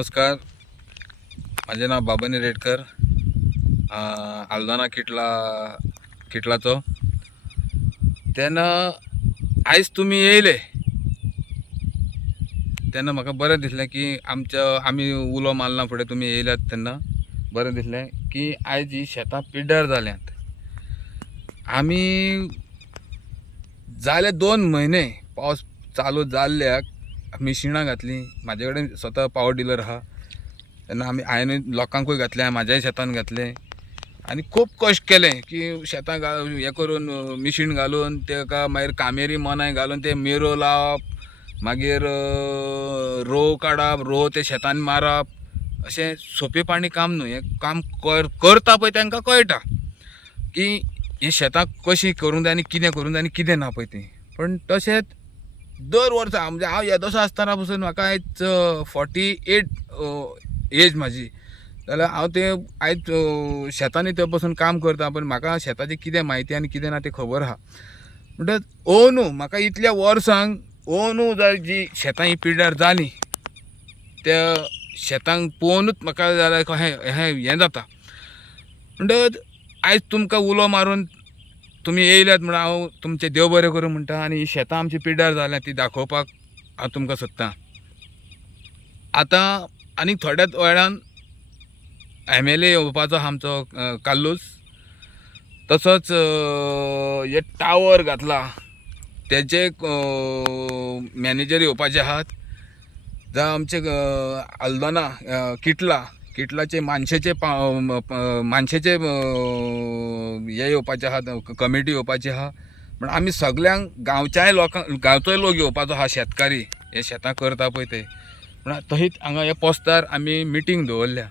नमस्कार, माझे नाव बाबानी रेडकर. आल्दाना किटलाचो. तेन्ना आयज तुमी येयले तेन्ना म्हाका बरें दिसलें की आमी उलो मारना फुडें तुमी येयल्यात तेन्ना बरें दिसलें की आयज ही शेतां पिड्ड्यार जाल्यांत. आमी जाले 2 म्हयने पावस चालू जाल्ल्याक मिशिनां घातलीं. म्हाजे कडेन स्वता पावर डिलर आहा तेन्ना हांवें लोकांकूय घातलें, म्हाज्याय शेतान घातलें आनी खूब कश्ट केले की शेतां हें करून मिशीन घालून तेका मागीर कामेरी मनाय घालून ते मेरो लावप, मागीर रोव काडप, रोव ते शेतान मारप. अशें सोंपेपणी काम न्हू. हें काम करता पळय तांकां कळटा की ही शेतां कशीं करूंक जाय आनी कितें करूंक जाय आनी कितें ना पळय तें. पण तशेंच दर वर्सा म्हणजे हांव येदोसो आसतना पसून म्हाका आयज 48 एज म्हाजी, जाल्यार हांव ते आयज शेतांनी थंय बसून काम करता. पण म्हाका शेताची कितें म्हायती आनी कितें ना तें खबर आहा. म्हणटच अंदू म्हाका इतल्या वर्सांक अंदू जी शेतां ही पिड्ड्यार जालीं त्या शेतांक पळोवनूच म्हाका जाल्यार हें जाता. म्हणटच आयज तुमकां उलो मारून तुमी येयल्यात म्हणून हांव तुमचें देव बरें करूं म्हणटा आनी ही शेतां आमची पिड्ड्यार जाल्यां ती दाखोवपाक हांव तुमकां सोदतां. आतां आनीक थोड्याच वेळान MLA येवपाचो आहा आमचो काल्लूस. तसोच हे टावर घातला तेजे मॅनेजर येवपाचे आहात. जावं आमचे आल्दोना किटलाचे मानशेचे हे येवपाचे आहात, कमिटी येवपाची आहा. पण आमी सगळ्यांक गांवच्याय गांवचोय लोक येवपाचो आहा, शेतकारी हे शेतां करता पळय ते. पण तशीच हांगा हे पोस्तार आमी मिटींग दवरल्या.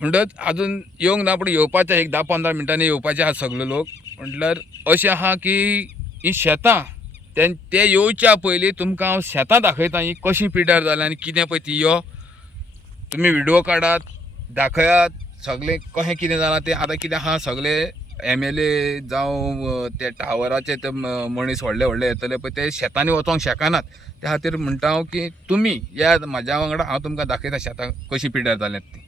म्हणटच आजून येवंक ना पूण येवपाचे एक 10-15 मिनटांनी येवपाचे आहा सगळे लोक. म्हटल्यार अशें आहा की ही शेतां ते येवच्या पयलीं तुमकां हांव शेतां दाखयतां ही कशीं पिड्ड्यार जाल्यां आनी कितें पळय ती. यो तुमी व्हिडिओ काडात, दाखयात सगळें कशें कितें जालां तें. आतां कितें आहा सगळे MLA जावं ते टावराचे ते मनीस व्हडले येतले पळय ते शेतांनी वचोंक शकनात. त्या खातीर म्हणटा हांव की तुमी येयात म्हाज्या वांगडा, हांव तुमकां दाखयतां शेतां कशीं पिड्ड्यार जाल्यांत ती.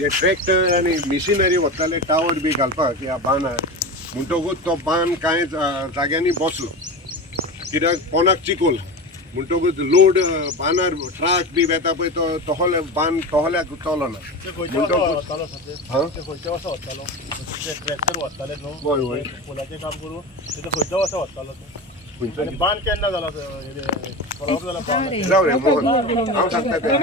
हे ट्रॅक्टर आनी मिशिनरी वताले टावर बी घालपाक ह्या बांदार. म्हणटकूच तो बांद कांय जाग्यांनी बसलो कित्याक पोनाक चिकोल. म्हणटकूच लोड बांदार ट्रक बी येता पळय तो तोहले बांद तोहल्याक चलो ना. हय हय फुलाचें काम करून खंयच्या वर्सा वतालो आनी बांद केन्ना जाला जाऊ रे हांव सांगता तें.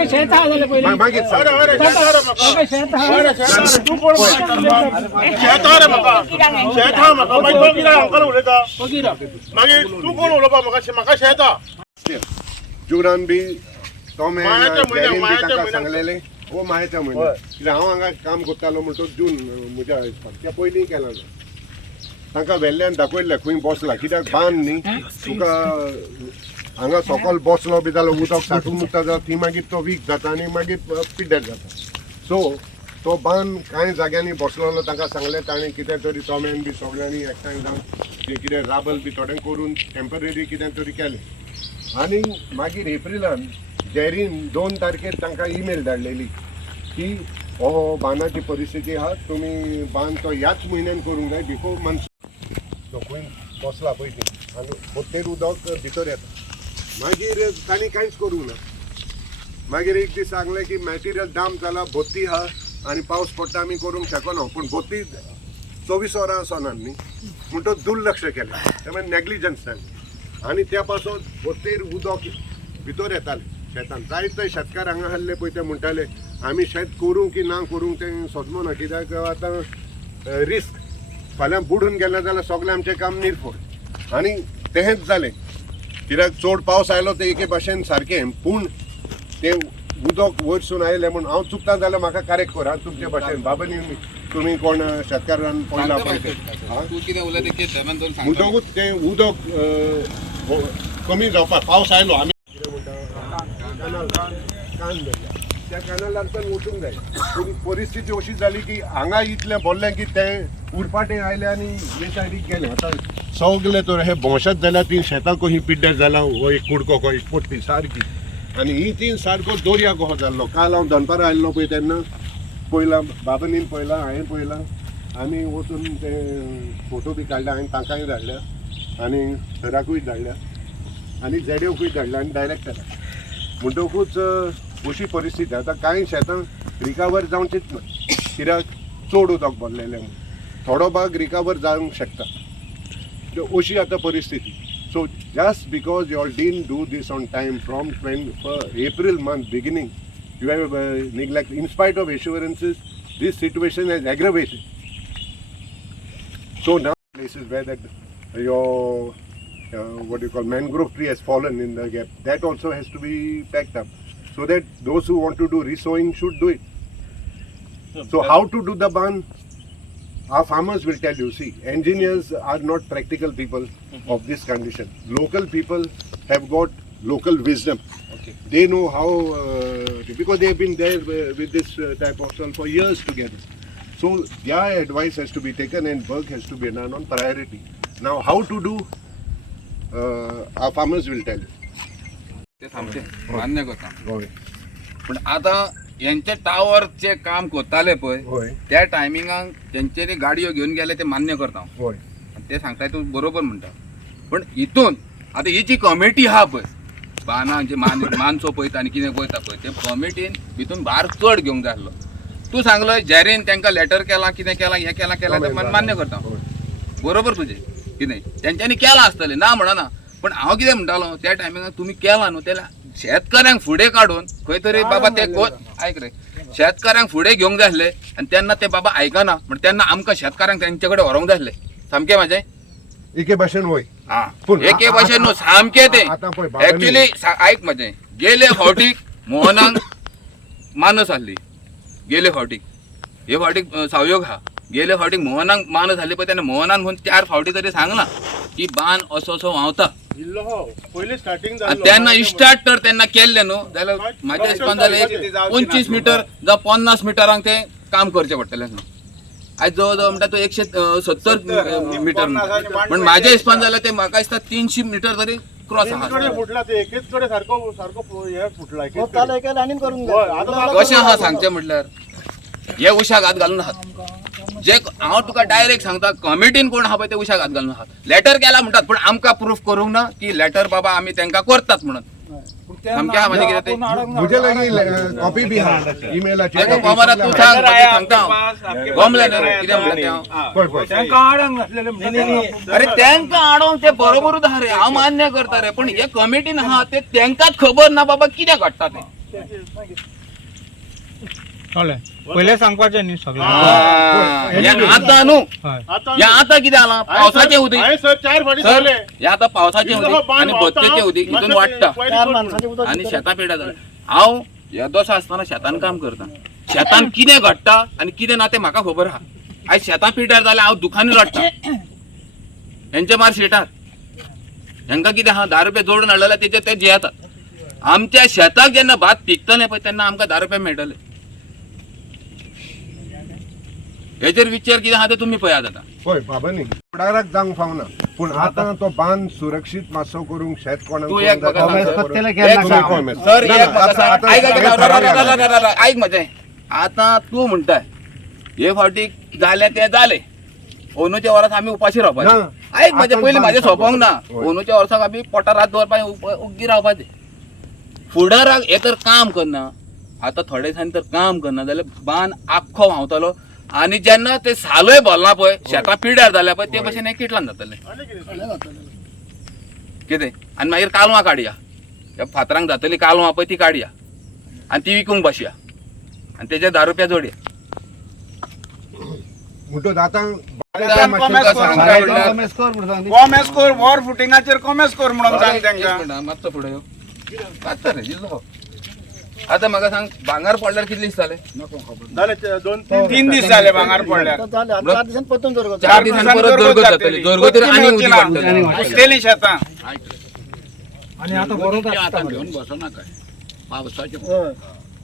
मागीर तूं कोण उलोवपा म्हाका शेता जुरान बी तो ताका सांगलेले हो मायाच्या म्हयन्यात. कित्याक हांव हांगा काम करतालो म्हणटच जून म्हज्या त्या पयलीं केला. तांकां वेल्ल्यान दाखयल्लें खंय बसला कित्याक बांद न्ही तुका हांगा सकयल बसलो बी जाल्यार उदक साठून उरता जाल्यार ती मागीर तो वीक जाता आनी मागीर पिड्ड्यार जाता. सो तो बांद कांय जाग्यांनी बसलेलो. तांकां सांगलें ताणें कितें तरी तोमेन बी सगळ्यांनी एकठांय जावन ते कितें राबल बी थोडें करून टेम्पररी कितें तरी केलें. आनी मागीर एप्रिलान जॅरीन 2 तारखेर तांकां ईमेल धाडलेली की हो बांदाची परिस्थिती आहा, तुम्ही बांद तो ह्याच म्हयन्यान करूंक जाय बिफोर मान्सून. तो खंय बसला पळय थंय आनी बोटेर उदक भितर येता. मागीर तांणी कांयच करूंक ना. मागीर एक दीस सांगलें की मॅटेरियल दाम जाला, भोत्ती आहा आनी पावस पडटा आमी करूंक शकना. पूण भोत्ती 24 वरां आसना न्ही म्हणटच दुर्लक्ष केलें. त्यामुळे नॅग्लिजन्स जालें आनी त्या पासून भोत्तेर उदक भितर येतालें शेतान. जायते शेतकार हांगा आहले पळय ते म्हणटाले आमी शेत करूं की ना करूं तें सोदमना, कित्याक आतां रिस्क फाल्यां बुडून गेलें जाल्यार सगळें आमचें काम निर्फोड. आनी तेंच जालें, कित्याक चड पावस आयलो ते एके भाशेन सारकें, पूण तें उदक वयरसून आयलें म्हूण हांव चुकता जाल्यार म्हाका करेक्ट कर. हांव तुमचे भाशेन बाबानी तुमी कोण शेतकारान पळयला पळय तू कितें उलयता तें धर्मान दवरून सांगता. म्हणटकूच तें उदक कमी जावपाक पावस आयलो आमी कितें म्हणटा कान धरल्या त्या कॅनलांतल्यान वचूंक जाय. पूण परिस्थिती अशी जाली की हांगा इतलें भरलें की तें उरपाटें आयलें आनी हे सायडीक गेलें. आतां सगलें तर हे भोंवशात जाल्यार ती शेतां कशी पिड्ड्यार जाला. हो एक कुडको हो एक पोट्टी सारकी आनी ही ती सारको दर्या कहो जाल्लो. काल हांव दनपारां आयल्लो पळय तेन्ना पळयलां, बाबानीन पळयलां, हांवें पळयलां. आमी वचून ते फोटो बी काडल्या, हांवें तांकांय धाडल्या आनी सराकूय धाडल्या आनी झेडोकूय धाडल्या आनी डायरेक्टराक. म्हणटकूच अशी परिस्थिती. आतां कांय शेतां रिकवर जावचीच ना, कित्याक चड उदक भरलेलें म्हूण. थोडो भाग रिकवर जावंक शकता. अशी आतां परिस्थिती. So just because you all didn't do this on time from April month beginning, you have neglect. In spite of assurances, this situation has aggravated. So now places where that your what you call mangrove tree has fallen in the gap, that also has to be packed up, so that those who want to do resowing should do it. So how to do the barn? Our farmers will tell you. See, engineers are not practical people of this condition. Local people have got local wisdom. Okay. They know how, because they have been there with this type of soil for years together. So their advice has to be taken and work has to be done on priority. Now how to do, our farmers will tell you. ते थांबते मान्य करता. होय. पण आता यांचे टावरचे काम कोताले पळय होय. त्या टायमिंगाक त्यांचे ते गाडयो घेऊन गेले ते मान्य करता. होय. ते सांगताय तू बरोबर म्हणटा. पण हितून आता ही जी कमिटी हा पळय बाना जे मान सोपयता आनी कितें पळयता पळय ते कमिटीन भितून भार चड घेवंक जाय आसलो. तू सांगलो जॅरीन तांकां लेटर केला कितें केला हें केला ते मान्य करता. बरोबर तुजें कितें तेंच्यांनी केलां आसतलें ना म्हणना. पण हांव कितें म्हणटालो त्या टायमिंगाक तुमी केला न्हू तेल्या शेतकऱ्यांक फुडें काडून खंय तरी बाबा ते आयक रे शेतकऱ्यांक फुडें घेवंक जाय आसलें आनी तेन्ना ते बाबा आयकना. म्हण तेन्ना आमकां शेतकऱ्यांक तेंचे कडेन व्हरोंक जाय आसलें. सामकें म्हाजें एके भाशेन होय. हां एके भाशेन न्हू सामकें तें एक्चुली आयक म्हाजें. गेले फावटीक मोहनाक मानस आहली, गेले फावटीक हे फावटीक सावयोग आहा. गेले फावटीक मोहनाक मानस आहली पळय तेन्ना मोहनान म्हणून 4 फावटी तरी सांगला की बान असो असो व्हांवता. पहिले स्टार्टिंग त्यांना स्टार्ट तर त्यांना केल्ले न्हू जाल्यार म्हाज्या हिसपान जाल्यार 25 मिटर जावं 50 मिटरांक ते काम करचें पडटलें. आयज जवळ जवळ म्हणटा तो 170 मिटर पण म्हाज्या हिसपान जाल्यार ते म्हाका दिसता 300 मिटर तरी क्रॉस आहा. फुटला ते एकेच कडे सारको सारको हे फुटला कशें आहा सांगचें म्हटल्यार हे उशाक हात घालून आहात. जे हांव तुका डायरेक्ट सांगता कमिटीन कोण आहा पळय ते उशाक हात घालून आहात. लेटर केला म्हणटात पण आमकां प्रूफ करूंक ना की लेटर बाबा आमी तांकां करतात म्हणून. सामकें आहा म्हणजे कितें ते मुझे लगी कॉपी भी हा ईमेलाची. तेका कोमारा तू सांग मागीर सांगता हांव. गमलें न्हू कितें म्हणलें तें हांव. अरे तांकां हाडून ते बरोबरूच आहा रे हांव मान्य करता रे. पण हे कमिटीन आहा ते तांकांच खबर ना बाबा कितें घडटा तें. पहिले सांगपाचें न्ही सगळें. आता न्हू हे आता कितें जालां पावसाचें उदीक. सर 4 फाटी झाले हे आता पावसाचें उदीक आनी बत्तेचें उदीक हितून वाडटा आनी शेतां पिड्या जाल्या. हांव येदोसो आसतना शेतान काम करता. शेतान कितें घडटा आनी कितें ना तें म्हाका खबर आहा. आयज शेतां पिड्यार जाल्यार हांव दुखानी रडटा. हेंचे मार शेटार हेंकां कितें आहा 10 रुपया जोडून हाडलें जाल्यार तेचे ते जियेतात. आमच्या शेताक जेन्ना भात पिकतलें पळय तेन्ना आमकां 10 रुपया मेळटले. हेचेर विचार कितें आहा ते तुमी पळयात आतां. होय बाबांनी फुडाराक जावंक फावना. पूण आतां तो बांद सुरक्षीत मातसो करूंक शेत कोणाक तू एक बघा करूंक सांग, जाय. एक सांग. सर ना, एक बघा आता- सांग. आता- ऐक, ऐक, आता- ऐक, ऐक म्हजें आतां तू म्हणटाय हे फावटी जालें तें जालें अंदूच्या वरात आमी उपाशी रावपाचे ना. ऐक म्हजें आतां पयलीं म्हाजें बांद सोंपोंक ना होय. अंदूच्या वर्साक आमी पोटार हात दवरपाचें उग्गी रावपाचें फुडाराक हे तर काम करना आतां थोडे दिसांनी तर काम करना जाल्यार बांद आख्खो व्हांवतलो आनी जेन्ना ते सालोय भरला पळय शेतां पिड्यार जाल्या पळय ते भशेन हें किटलान जातलें कितें आनी मागीर कालवां काडया ह्या फातरांक जातली कालवां पळय ती काडया आनी ती विकूंक बसया आनी तेजे 10 रुपया जोडया म्हणटूच आतां कॉमेस्कोर वॉर फुटिंगाचेर कॉमेस्कोर म्हणून सांग तांकां. मातसो फुडें यो मातसो रे जिल्लो आतां म्हाका सांग भांगार पडल्यार कितले दीस जाले झाले 2-3 3 दीस जाले भांगार पडल्यार. 4 दिसांनी परत जोरगत जातली जोरगतीर आनी उदी वाडटली कुसलेलीं शेतां.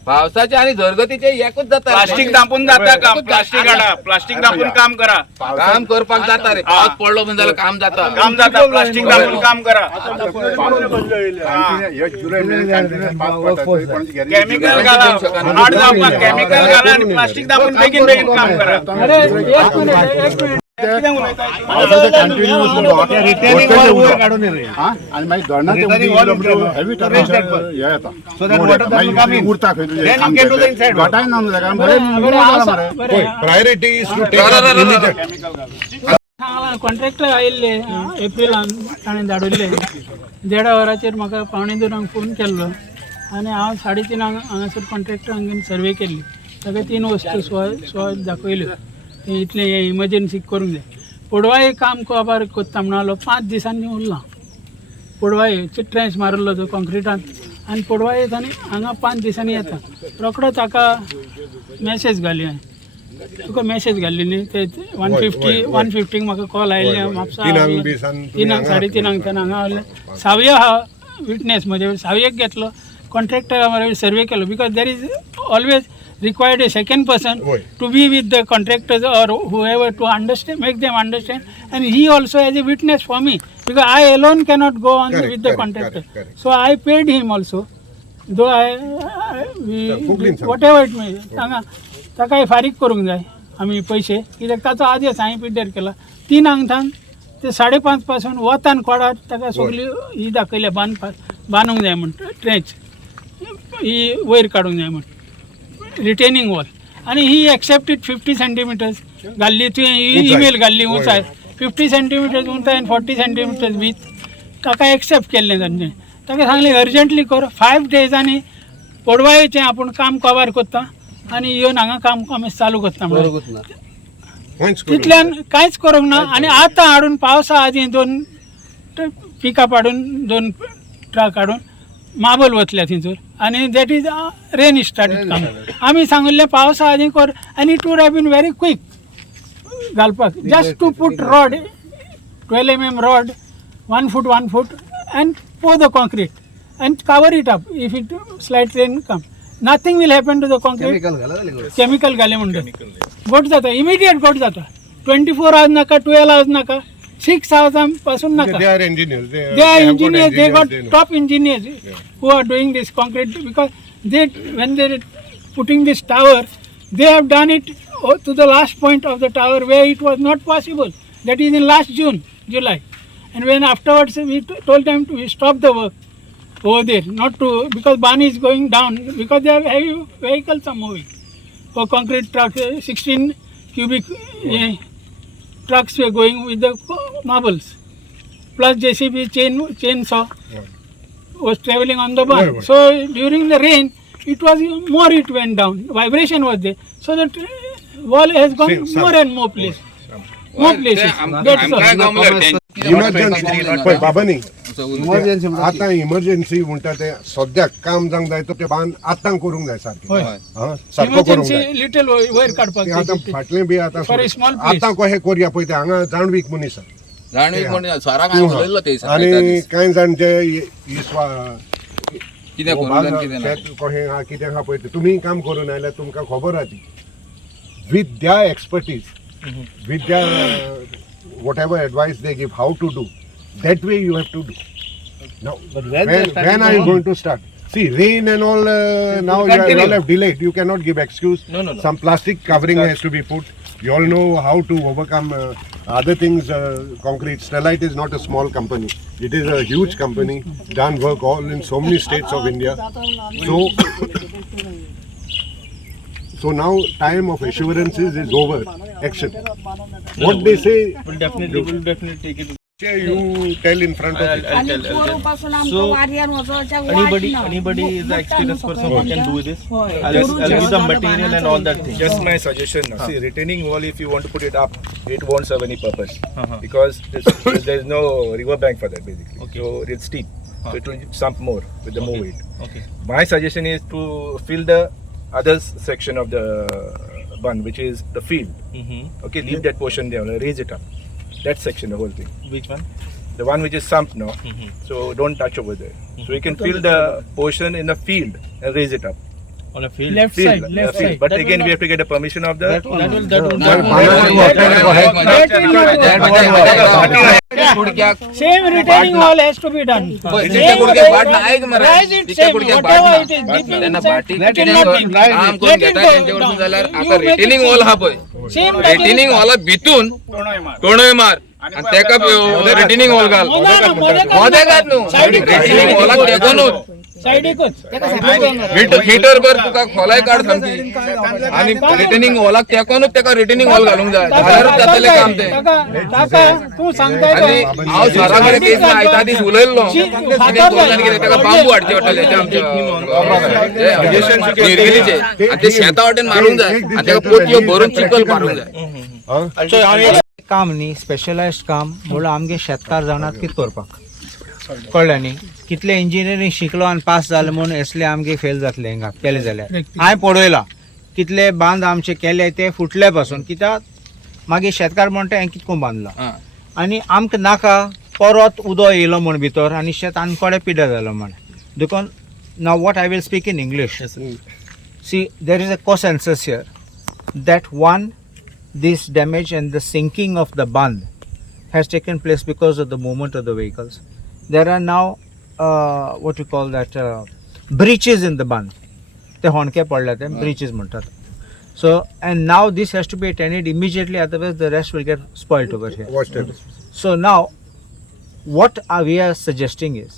पावसाचे आणि जोरगतीचे एकूच जाता प्लास्टीक दापून जाता काम, प्लास्टीक हाडा, प्लास्टीक दापून काम करा. काम करपाक जाता रे पावस पडलो म्हणजे जाल्यार काम जाता काम जाता, प्लास्टीक दापून काम करा. केमिकल घाला, हाड जावपाक केमिकल घाला आणि प्लास्टीक दापून बेगीन बेगीन काम करा. कितें उलयता? आणि मागीर धरणाचे heavy priority is to contractor आयिल्ले एप्रिलान ताणें धाडुल्ले 1.5 वराचेर म्हाका 2:45 फोन केल्लो आनी हांव 3:30 हांगासर कॉन्ट्रॅक्टरान घेवन सर्वे केल्ली सगळे 3 वस्तू सुवात दाखयल्यो ते इतले इमर्जन्सी करूंक जाय. पोडवाये काम काबार कोत्ता म्हणलो 5 दिसांनी उरलां पोडवाये ट्रेंच मारलो तो कॉन्क्रिटान आनी पोडवाये ताणें हांगा 5 दिसांनी येता रोखडो ताका मॅसेज घाली हांवें तुका मॅसेज घाल्ली न्ही ते 150 म्हाका कॉल आयिल्ले म्हापसा 3:00 3:30 तेन्ना हांगा आसले सावय आहा विटनेस म्हजे सावयेक घेतलो कॉन्ट्रॅक्टर सर्वे केलो because there is always required a second person to be with the contractors or whoever to understand, make them understand, and he also as a witness for me because I alone cannot go on with the contractor. So I paid him also, though whatever it may. ताका फारीक करूंक जाय आमी पयशे कित्याक ताचो आदेश हांवें पिड्ड्यार केला 3 अंगठान ते 5:30 पासून वतान कोडार ताका सगळी ही दाखयल्या बांदूंक जाय म्हण ट्रेंच ही वयर काडूंक जाय म्हण रिटेनिंग वॉल आणि ही एक्सेप्टेड 50 सेंटीमीटर्स घाल्ली तुवें ईमेल घाल्ली उंचाय 50 सेंटीमीटर्स उंचाय आनी 40 सेंटीमीटर्स वीथ ताका एक्सेप्ट केल्लें तांचें ताका सांगलें अर्जंटली कर 5 डेजांनी पोडवायेचें आपूण काम कवर करता आनी येवन हांगा काम आमी चालू करता म्हणून तितल्यान कांयच करूंक ना आनी आतां हाडून पावसा आदीं 2 पिकअप हाडून 2 ट्रक हाडून माबल वतल्या थंयसर आनी दॅट इज रेन स्टार्टेड काम आमी सांगिल्लें पावसा आदीं कर आनी it would have been very quick घालपाक just to put rod 12 mm rod 1 foot 1 foot and pour the concrete and cover it up if it slight rain come nothing will happen to the concrete chemical घाले म्हणटा गोट जाता immediate गोट जाता 24 hours नाका 12 hours नाका 6 hours पासून नाका They are engineers. they are engineers they got top engineers who are doing this concrete because they when they putting this tower they have done it to the last point of the tower where it was not possible that is in last July and when afterwards we told them to stop the work over there not to because Bani is going down because they have heavy vehicles are moving for concrete trucks 16 cubic trucks were going with the marbles plus JCB chainsaw was traveling on the barn so during the rain it was more it went down vibration was there so that wall has gone more and more places that's all emergency पळय बाबानी आतां emergency म्हणटा ते सद्याक काम जावंक जाय तो ते बांद आतां करूंक जाय सारकें सारको करूंक जाय लिटल वयर काडपाक आतां फाटलें बी आतां आतां कशें करुया पळय ते हांगा जाणवीक मनीस जाणवीक म्हणजे सराक हांवें उलयल्लो ते आनी कांय जाण जे कितें करून कितें ना कशें आहा कितें आहा पळय तुमी काम करून आयल्यार तुमकां खबर आहा ती विथ द्या एक्सपर्टीज विथ द्या whatever advice they give, how to do, that way you have to do. Now, But when they are starting when are you going to start? See, rain and all, now you all have delayed. You cannot give excuse. No. Some plastic covering has to be put. You all know how to overcome other things. Concrete. Sterlite is not a small company. It is a huge company. Done work all in so many states of India. So now time of assurances is over. Action. What they say, We'll definitely take it. you tell in front of it. I'll आणि tell. पोरूपासून आमचं So, warrior वजवाच्या Anybody is an experienced person who can do this. I'll give the material and all that thing. Just my suggestion. See, retaining wall, if you want to put it up, it won't serve any purpose Uh-huh. because there's no river bank for that basically. Okay. So it's steep, so it will sump more with the more weight. Okay. My suggestion is to fill the other section of the bund, which is the field. Okay, leave that portion there, raise it up. That section, the whole thing. Which one? The one which is sumped now, so don't touch over there. So you can fill the portion in the field and raise it up. On a field. Left Field, side, left field. side. But again, we have to get the permission of the. That will. Same retaining wall has to be done. तिच्या गुडघ्यात बाट नाही का मरा? Rise it तिच्या same, गुडघ्यात whatever बाट it is, नाही. dipping त्यांना inside, baati let it not be. काम करून Let it घेतात go त्यांच्याकडून down. झाल्यावर You आता make it रिटेनिंग वॉल हा पय Same रिटेनिंग वॉला भितून टोणय मार आणि तेका रिटेनिंग वॉल घाल मध्ये घात न्हू रिटेनिंग वॉलाक तेकोनूच सायडीकूच मीटर भर तुका खोलाय काढ सांगती आणि रिटेनिंग वॉलाक तेकोनूच तेका रिटेनिंग वॉल घालूंक जाय जाल्यारूच जातले काम ते ताका तू सांगताय आणि हांव सरा कडेन तेच आयता दीस उलयल्लो कितें तेका बांबू हाडचे पडटले ते आमच्या निरगिरीचे आणि ते शेता वाटेन मारूंक जाय आणि तेका पोतयो भरून चिखल मारूंक जाय काम न्ही स्पेशलायज्ड काम म्हणून आमगे शेतकार जाणात कितें करपाक कळ्ळें न्ही कितले इंजिनियरींग शिकलो आनी पास जाले म्हणून असले आमगे फेल जातले हिंगा केले जाल्यार हांवें पळयलां कितले बांद आमचे केले ते फुटले पासून कित्याक मागीर शेतकार म्हणटा हें कितको बांदला आनी आमकां नाका परत उदो येयलो म्हण भितर आनी शेत आनकोडे पिड्यार जालो म्हण देखून नाव what I will speak in English see there is a consensus here that one this damage and the sinking of the bund has taken place because of the movement of the vehicles. There are now what you call that breaches in the bund. Te honke padla te breaches muntat. So and now this has to be attended immediately, otherwise the rest will get spoiled over here. Watch that. So now what we are suggesting is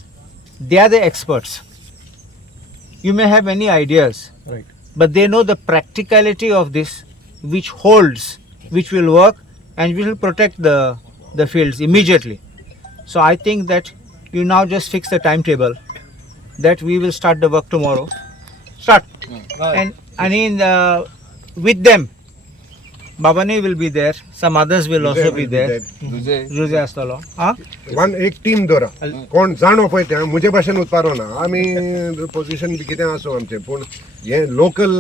they are the experts. You may have any ideas, Right. but they know the practicality of this, which holds, which will work and will protect the fields immediately. So I think that you now just fix the timetable that we will start the work tomorrow. Start. And in with them, Babani will be there. Some others will also be there. Jose Astalo. One एक team दवरा कोण जाणो पळय ते म्हजे भाशेन उत्पारो ना आमी पोजिशन बी कितें आसूं आमचें पूण हे लोकल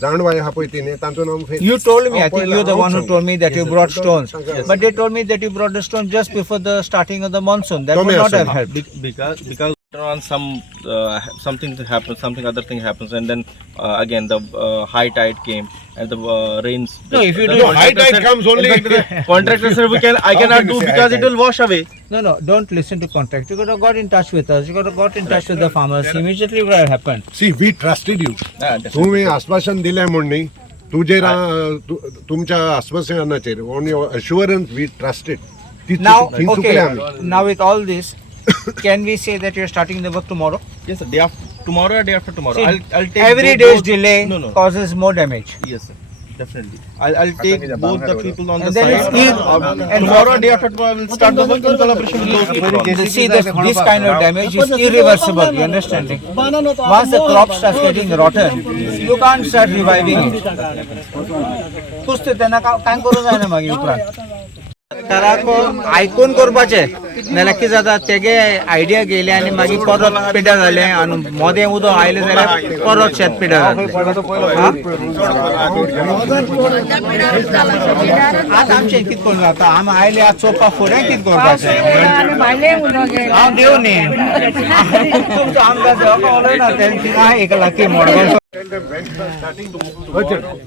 जाणवाय आहा पळय तिने तांचो नांव You told me, I think you're the one who told me that you brought stones. But they told me that you brought the stone just before the starting of the monsoon. That would not have helped. Because later on something happens, something other thing happens, and then again the high tide came and the rains. No, if you the do high tide comes only. Contractor said I cannot do because it will wash away. No, don't listen to contract. You could have got in touch with us. You could have got in touch with the farmers. Immediately what had happened. See we trusted you तुम्ही आश्वासन दिलें म्हण न्ही तुजे तुमच्या आश्वासनाचेर on your assurance we trusted Now, okay, now with all this, can we say that you're starting the work tomorrow? Yes, sir. Day after tomorrow or day after tomorrow. See, I'll take every both- day's both- delay No. causes more damage. Yes, sir. Definitely. I'll take both the people on And the then side. it's And tomorrow or day after tomorrow, I will start the work in collaboration with those people. See, this kind of damage is irreversible. You understand? Once the crop starts getting rotten, you can't start reviving it. कुछ ते त्यांना काय करू जाय ना मागीर उपरांत ताराको आयकून करपाचे नाल्यार कितें जाता तेगे आयडिया गेले आनी मागीर परत पिड्यार जाले आनी मोदें उदक आयलें जाल्यार परत शेत पिड्यार आतां आमचें कितें करून जाता आमी आयले आज चोपा फुडें कितें करपाचें भायले उदक येयला. हांव देव न्ही आमकां उलयना तें एक लाकी Madgaon Tell them when starting.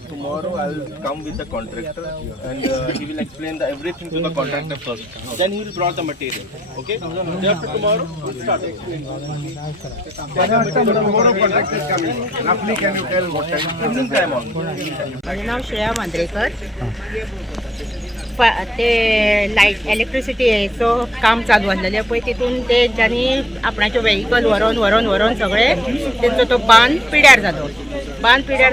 Tomorrow I'll come with the contractor and he will explain everything to the contractor first. Then he will brought the material. Okay? After tomorrow we'll start. Tomorrow contract is coming. Roughly, can you tell what time? Evening time only. माझे नाव श्रेया मांद्रेकर. ते light इलेक्ट्रिसिटीचो काम चालू आसलेलें पळय तितून तेंच्यांनी आपणाचे vehicle व्हरोन सगळे तेंचो तो बांद पिड्यार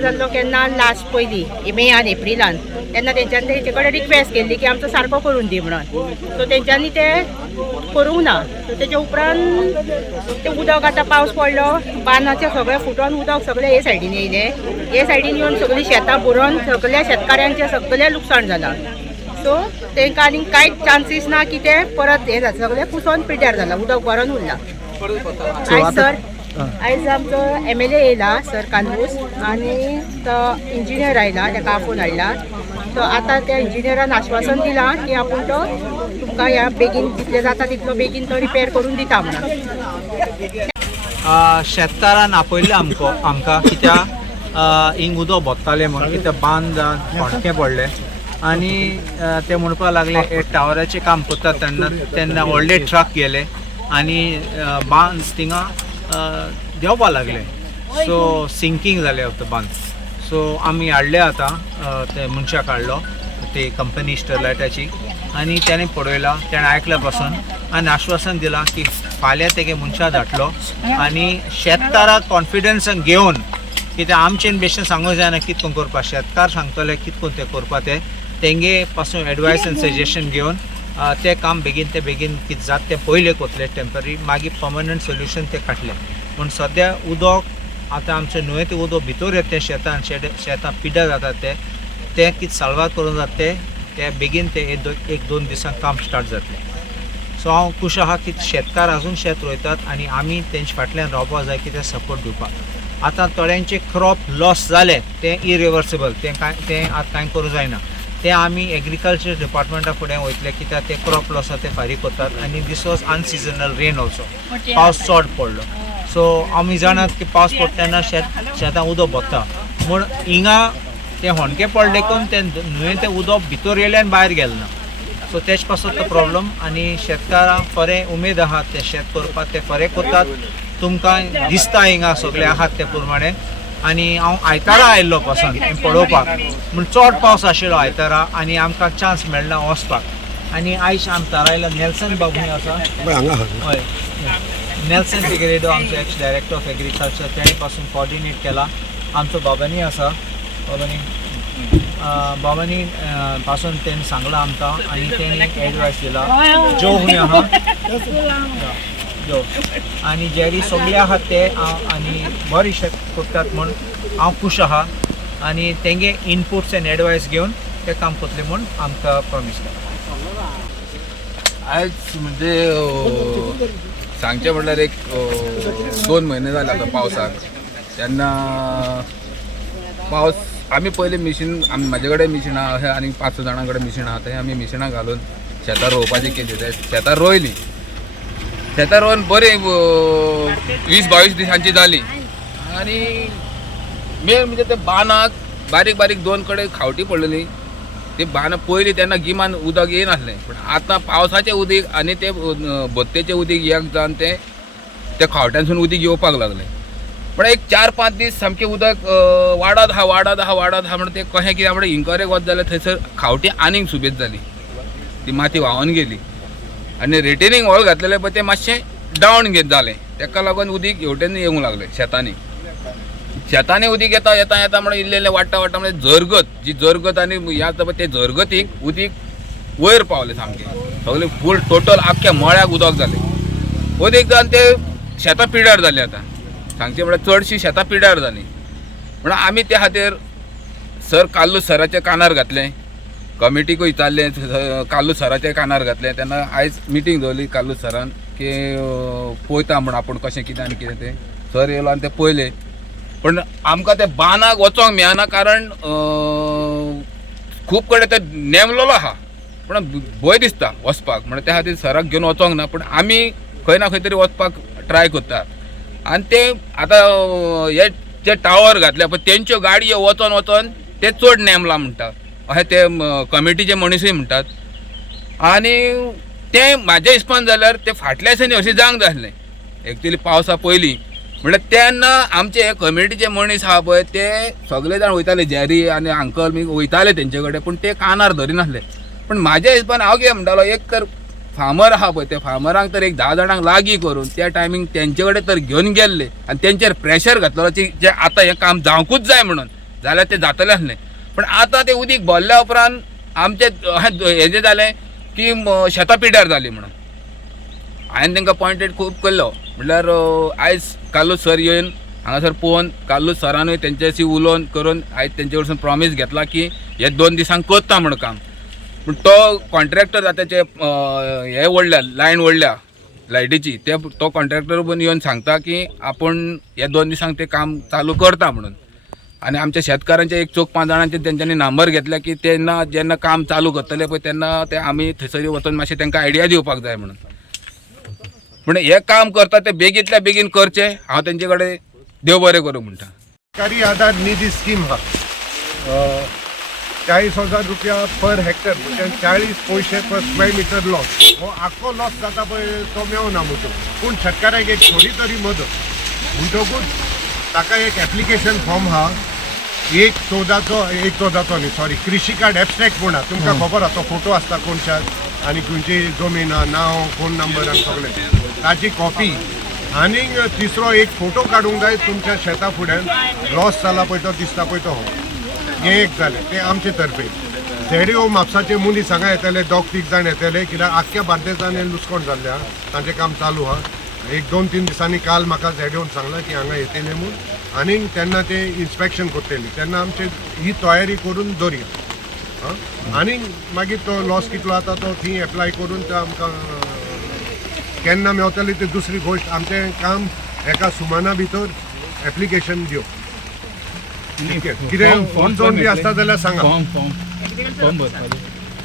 जाल्लो केन्ना लास्ट पयलीं मे आनी एप्रिलान तेन्ना तेंच्यांनी तेंचे कडेन रिक्वेस्ट केल्ली की आमचो सारको करून दी म्हणून. सो तेंच्यांनी ते करूंक ना. सो तेच्या उपरांत ते उदक आतां पावस पडलो बांदाचे सगळे फुटोन उदक सगळे हे सायडीन येयले. हे सायडीन येवन सगळीं शेतां बुरोवन सगळ्या शेतकाऱ्यांचें सगळें लुकसाण जालां. सो तांकां आनीक कांयच चान्सीस ना की ते परत हे जाता. सगळें कुसोन पिड्यार जाला उदक भरोन उरला. आयज आमचो MLA येयला सर कानूस आनी तो इंजिनियर आयला ताका आपूण हाडला. तो आतां त्या इंजिनियरान आश्वासन दिलां की आपूण तो तुमकां ह्या बेगीन जितलें जाता तितलो बेगीन तो रिपेर करून दिता म्हणून. शेतकारान आपयल्लें आमकां कित्याक हिंग उदक भरतालें म्हणून कित्याक बांद फोंडकें पडलें आनी ते म्हणपाक लागले हे टावराचें काम करता तेन्ना व्हडले ट्रक गेले आनी बांद थिंगा देंवपा लागले. सो सिंकींग जालें तो बांद. सो आमी हाडले आतां ते मनशाक हाडलो ती कंपनी स्टरलायटाची आनी त्याने पळयला तेणें आयकल्या पासून आनी आश्वासन दिलां की फाल्यां तेगे मनशां धाडटलो आनी शेतकाराक कॉन्फिडन्सान घेवन कित्याक आमचें बेश्टें सांगूंक जायना कितको करपा. शेतकार सांगतले कितको तें करपा तेंगे पासून एडवायस आनी सजेशन घेवन ते काम बेगीन कितें जाता तें पयलें कोतले टेम्पररी मागीर पर्मनंट सोल्युशन ते काडलें. पूण सद्या उदक आतां आमचें न्हंयेंत उदक भितर येता तें शेतां पिड्ड्यार जाता ते कितें साल्वार करून जाता ते बेगीन ते 1-2 दिसांक काम स्टार्ट जातलें. सो हांव खूश आहा की शेतकार आजून शेत रोयतात आनी आमी तेंचे फाटल्यान रावपाक जाय कितें सपोर्ट दिवपाक. आतां थोड्यांचे क्रॉप लॉस जाले ते इरिवर्सिबल तें आतां कांय करूं जायना. ते आमी एग्रीकल्चर डिपार्टमेंटा फुडें वयतले कित्याक ते क्रॉप लॉस ते फारीक करतात आनी दीस वॉज अनसिजनल रेन ऑल्सो. पावस चड पडलो. सो आमी जाणात की पावस पडटा तेन्ना शेतां उदक भरता म्हूण हिंगा ते होणके पडले देखून ते न्हंयेंत तें उदक भितर येयलें आनी भायर गेलें ना. सो तेच पासून तो प्रॉब्लम आनी शेतकारांक खरें उमेद आहा ते शेत करपाक ते खरें करतात. तुमकां दिसता हिंगा सगळे आहात ते प्रमाणे आनी हांव आयतारा आयिल्लो पासून पळोवपाक म्हूण चड पावस आशिल्लो आयतारा आनी आमकां चान्स मेळना वचपाक. आनी आयज आमकां आयलो नेल्सन बाबू आसा हय नेल्सन फिगरेडो आमचो एक्स डायरेक्टर ऑफ एग्रीकल्चर तेणे पासून कोऑर्डिनेट केला. आमचो बाबानी आसा बाबानी पासून तेणें सांगलां आमकां आनी तेणी एडवायस दिला. जो हुंय आहा जो आनी जेडी सगळे आहात ते आनी बरी शेत करतात म्हूण हांव खूश आहा आनी तेंगे इनपुट्स एंड एडवायस घेवन ते काम करतले म्हूण आमकां प्रॉमीस केला. आयज म्हणजे सांगचें म्हणल्यार 1-2 म्हयने जाले आतां पावसाक. तेन्ना पावस आमी पयलीं मिशीन म्हाजे कडेन मिशीन आहा आनी 5-6 जाणां कडेन मिशीन आहा ते आमी मिशिनां घालून शेतां रोवपाचें केली. ते शेतां रोयलीं. शेतां रोवन बरी 20-22 दिसांची जाली आनी मेन म्हणजे ते बांदाक बारीक 2 कडेन खावटी पडलेली. ती बांदां पयलीं तेन्ना गिमान उदक येनासलें पूण आतां पावसाचें उदीक आनी ते बत्तेचें उदीक एक जावन ते खावट्यांसून उदीक येवपाक लागलें. पण 4-5 दीस सामकें उदक वाडत आहा म्हणून ते कशें कितें म्हणून इंकरेक वच जाल्यार थंयसर खावटी आनीक सुबेज जाली. ती माती व्हांवून गेली आनी रिटेनिंग वॉल घातलेलें पळय तें मातशें डावन घेत जालें. ताका लागून उदीक हेवटेन येवंक लागलें शेतांनी उदीक येता म्हणून इल्लें वाडटा म्हणजे जरगत आनी हें आसता पळय ते जरगतीक उदीक वयर पावलें सामकें सगळें फूल टोटल आख्ख्या मळ्याक उदक जालें. उदीक जावन ते शेतां पिड्यार जालीं. आतां सांगचें म्हळ्यार चडशीं शेतां पिड्यार जालीं म्हणून आमी त्या खातीर सर काल्लूस सराच्या कानार घातलें. कमिटीकूय विचारलें काल्लूस सराच्या कानार घातलें. तेन्ना आयज मिटींग दवरली काल्लूस सरान की पळयता म्हूण आपूण कशें कितें आनी कितें तें. सर येयलो आनी ते पळयलें पण आमकां ते बांदाक वचोंक मेळना कारण खूब कडेन ते नेमलेलो आहा पूण भंय दिसता वचपाक म्हणून त्या खातीर सराक घेवन वचोंक ना. पूण आमी खंय ना खंय तरी वचपाक ट्राय करतात आनी ते आतां हे जे टावर घातले पण तेंच्यो गाडयो वचोन वचोन ते चड नेमला म्हणटा अशें ते कमिटीचे मनीसूय म्हणटात. आनी ते म्हाज्या हिसपान जाल्यार ते फाटल्या दिसांनी अशें जावंक जाय आसलें. एक्चुली पावसा पयलीं म्हणल्यार तेन्ना आमचे हे कमिटीचे मनीस आहा पळय ते सगळे जाण वयताले जेरी आनी अंकल बी वयताले तेंचे कडेन पूण ते कानार धरिनासले. पण म्हाज्या हिसपान हांव कितें म्हणटालो एक तर फार्मर आहा पळय त्या फार्मरांक तर एक 10 जाणांक लागीं करून त्या टायमींग तेंचे कडेन तर घेवन गेल्ले आनी तेंचेर प्रेशर घातलो जे आतां हें काम जावंकूच जाय म्हणून जाल्यार तें जातलें आसलें. पण आतां तें उदीक भरल्या उपरांत आमचें हेजें जालें की शेतां पिड्ड्यार जालीं म्हणून. हांवें तांकां पॉयंटेड खूब केल्लो म्हणल्यार आयज कालूच सर येवन हांगासर पळोवन कालूच सरानूय तेंच्याशी उलोवन करून आयज तेंचे कडसून प्रॉमीस घेतला की हे 2 दिसांक करता म्हणून काम. पूण तो कॉन्ट्रॅक्टर आतांचे हे ओडल्या लायन ओडल्या लायटीची तो कॉन्ट्रॅक्टर पण येवन सांगता की आपूण हे 2 दिसांक ते काम चालू करता म्हणून. आनी आमच्या शेतकारांचे एक 4-5 जाणांचे तेंच्यांनी नंबर घेतला की तेन्ना जेन्ना काम चालू करतले पळय तेन्ना ते आमी थंयसर वचून मातशें तांकां आयडिया दिवपाक जाय म्हणून. पूण हे काम करता ते बेगींतल्या बेगीन करचे. हांव तेंचे कडेन देव बरें करूं म्हणटा. सरकारी आधार निधी स्कीम हा 40,000 रुपया पर हेक्टर म्हणजे 40 पैसे पर स्क्वेअर मिटर लॉस हो आख्खो लॉस जाता पळय तो मेवना म्हणटो. पूण शेतकाराक एक थोडी तरी मदत म्हणटकूच ताका एक एप्लिकेशन फॉर्म हा 1/14 न्ही सॉरी कृषी कार्ड एब्स्ट्रॅक्ट म्हणा तुमकां खबर आसा तो फोटो आसता कोणच्या आनी खंयची जमीन नांव फोन नंबर आनी सगळें ताची कॉपी आनीक तिसरो एक फोटो काडूंक जाय तुमच्या शेता फुड्यान लॉस जाला पळय तो दिसता पळय तो हें एक जालें ते आमचे तर्फे. झेडीओ म्हापसाचे मनीस हांगा येतले 2-3 जाण येतले कित्याक आख्ख्या बार्देशांत हें लुसकोण जाल्लें आहा तांचें काम चालू आहा. 1-2-3 दिसांनी काल म्हाका झेडीओन सांगलां की हांगा येतले म्हूण आनीक तेन्ना ते इन्स्पेक्शन करतली तेन्ना आमची ही तयारी करून दवरया. आनीक मागीर तो लॉस कितलो जाता तो थंय एप्लाय करून ते आमकां केन्ना मेवतली ती दुसरी गोश्ट. आमचें काम एका सुमाना भितर एप्लिकेशन दिवप. कितें अडचण बी आसता जाल्यार सांगा.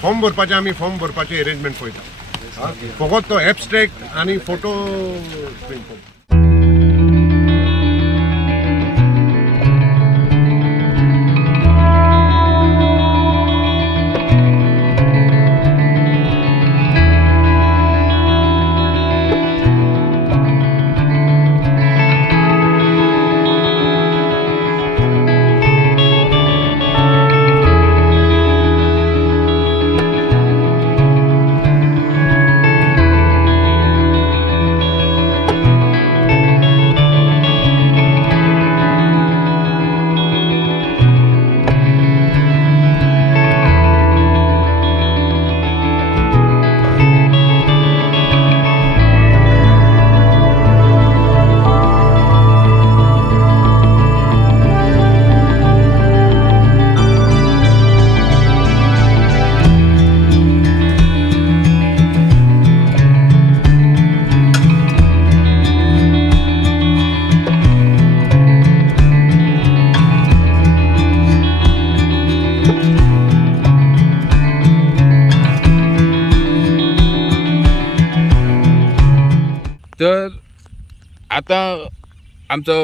फॉर्म भरपाचें आमी फॉर्म भरपाचें अरेंजमेंट पळयता. फकत तो एब्स्ट्रॅक्ट आनी फोटो तर आतां आमचो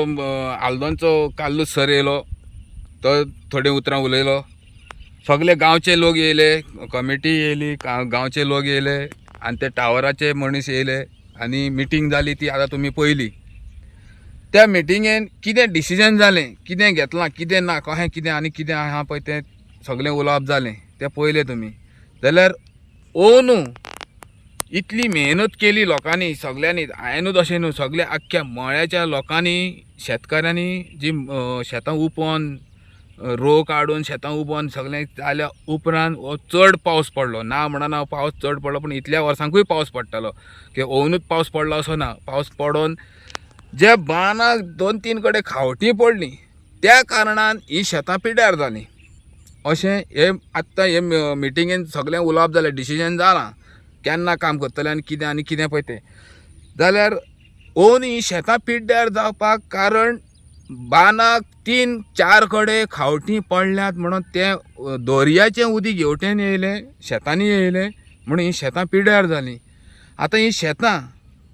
आल्दोनचो काल्लूच सर येयलो तो थोडे उतरां उलयलो. सगळे गांवचे लोक येयले, कमिटी येयली, गांवचे लोक येयले आनी ते टावराचे मनीस येयले आनी मिटींग जाली ती आतां तुमी पयली. त्या मिटिंगेन कितें डिसिजन जालें, कितें घेतलां, कितें ना, कशें कितें आनी कितें आहा पळय तें सगळें उलोवप जालें तें पयलें तुमी. जाल्यार ओनू इतली मेहनत केली लोकांनी सगळ्यांनी, हांवेंनूच अशें न्हू सगळ्या आख्ख्या मळ्याच्या लोकांनी शेतकाऱ्यांनी जी शेतां उपोवन रोव काडून शेतां उबोवन सगळें जाल्या उपरांत हो चड पावस पडलो ना म्हणना पावस चड पडलो पूण इतल्या वर्सांकूय पावस पडटालो की ओनूच पावस पडलो असो ना. पावस पडोन जे बांदाक 2-3 कडेन खावटी पडली त्या कारणान ही शेतां पिड्ड्यार जालीं अशें हे आत्तां हे मिटिंगेन सगळें उलोवप जालें, डिसिजन जालां केन्ना काम करतले आनी कितें पळय तें. जाल्यार ओन ही शेतां पिड्ड्यार जावपाक कारण बांदाक 3-4 कडेन खावटी पडल्यात म्हणून तें दर्याचें उदीक हेवटेन येयलें शेतांनी येयलें म्हणून ही शेतां पिड्ड्यार जालीं. आतां ही शेतां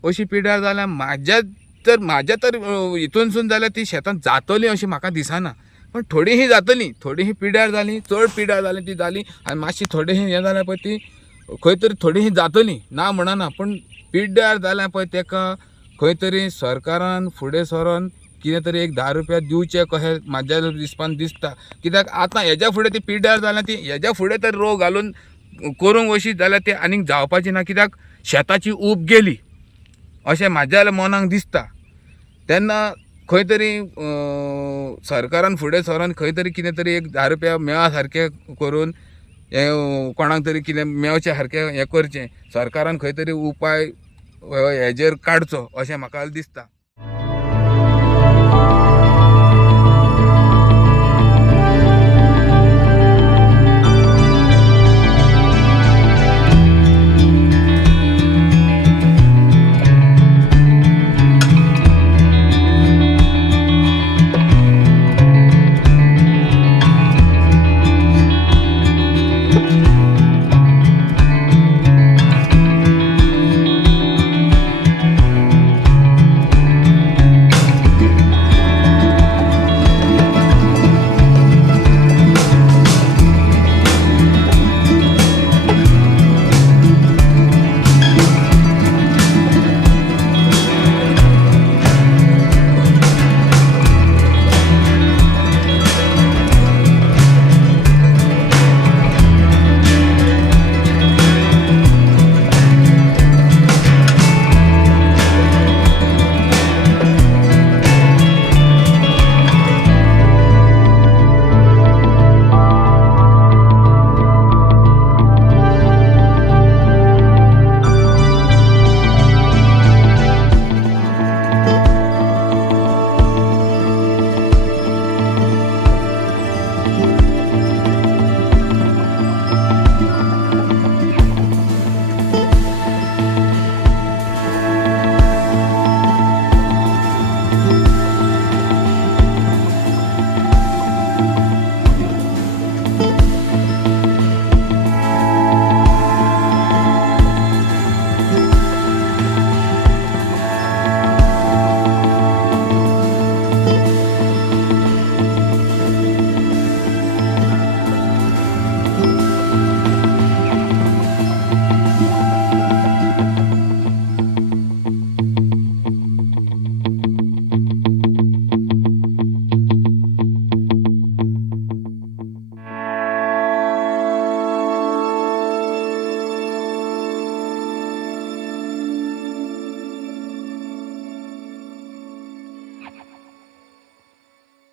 अशी पिड्ड्यार जाल्यार म्हाज्या तर म्हाज्या तर हितूनसून जाल्यार ती शेतांत जातली अशी म्हाका दिसना, पण थोडीं जातली, थोडीं पिड्ड्यार जाली, चड पिड्ड्यार जाली ती जाली, आनी मातशी थोडीं हें जाल्यार पळय ती खंय तरी थोडीं जातली ना म्हणना, पण पिड्ड्यार जाल्यार पळय तेका खंय तरी सरकारान फुडें सरून कितें तरी एक 10 रुपया दिवचे कशें म्हाज्या दिसपान दिसता. कित्याक आतां हेज्या फुडें ती पिड्ड्यार जाल्यार ती हेज्या फुडें तर रोग घालून करूंक अशी जाल्यार ती आनीक जावपाची ना, कित्याक शेताची ऊब गेली अशें म्हाज्या मनाक दिसता. तेन्ना खंय तरी सरकारान फुडें सरून खंय तरी कितें तरी एक 10 रुपया मेळा सारकें करून हें कोणाक तरी कितें मेळचे सारकें हें करचें, सरकारान खंय तरी उपाय हेजेर काडचो अशें म्हाका दिसता.